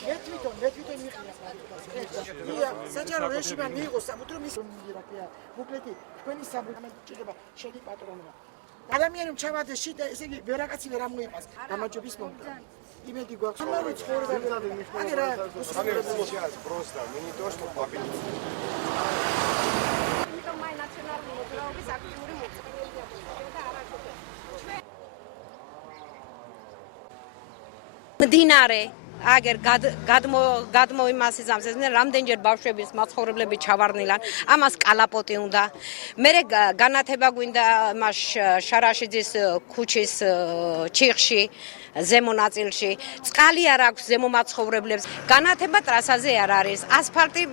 მე თვითონ მიყია საჯარო რეჟიმმა მიიღო სამუდრო მის მიგირაკია მოკლედ თქვენი საბრუნავი ჭირდება შედი პატრონობა ადამიანი ჩავადეს შიდა ესე იგი ვერაკაცი ვერ ამოიყავს გამარჯვების მომდა იმედი გვაქვს ამავე ცხოვრება აი რა просто мы не то что попили მай ნაციონალური მოძრაობის აქტიური მოწვეულია და არაერთი მდინარე აგერ გადმოიმასიზამს ესნე რამდენჯერ ბავშვების მაცხოვრებლები ჩავარდნილან ამას კალაპოტი უნდა მე განათება გვინდა მას შარაშიძის ქუჩის ჩიხში ზემო ნაწილში წყალი არ აქვს ზემო მაცხოვრებლებს განათება ტრასაზე არ არის ასფალტი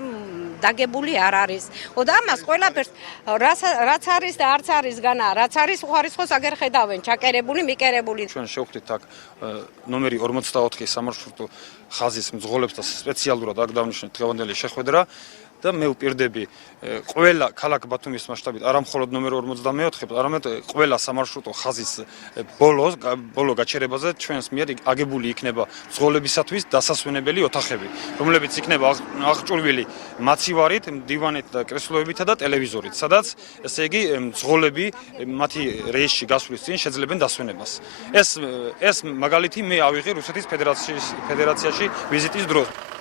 დაგებული არ არის. და ამას ყველაფერს რაც არის და არც არის განა, რაც არის უხარისხოს აგერ ხედავენ, ჩაკერებული, მიკერებული. ჩვენ შევხვდით აქ ნომერი 44 სამარშრუტო ხაზის მძღოლებს და სპეციალურად აქ დავნიშნეთ დღევანდელი შეხვედრა. და მე ვპირდები ყველა ქალაქ ბათუმის მასშტაბით არა მხოლოდ ნომერ 44, არამედ ყველა სამარშრუტო ხაზის ბოლო გაჩერებაზე ჩვენს მიერ აგებული იქნება მძღოლებისათვის დასასვენებელი ოთახები, რომლებიც იქნება აღჭურვილი მაცივარით, მდივანით და კრესლოებითა და ტელევიზორით, სადაც ესე იგი მძღოლები მათი რეისში გასვლის წინ შეძლებენ დასვენებას. ეს მაგალითი მე ავიღე რუსეთის ფედერაციაში ვიზიტის დროს.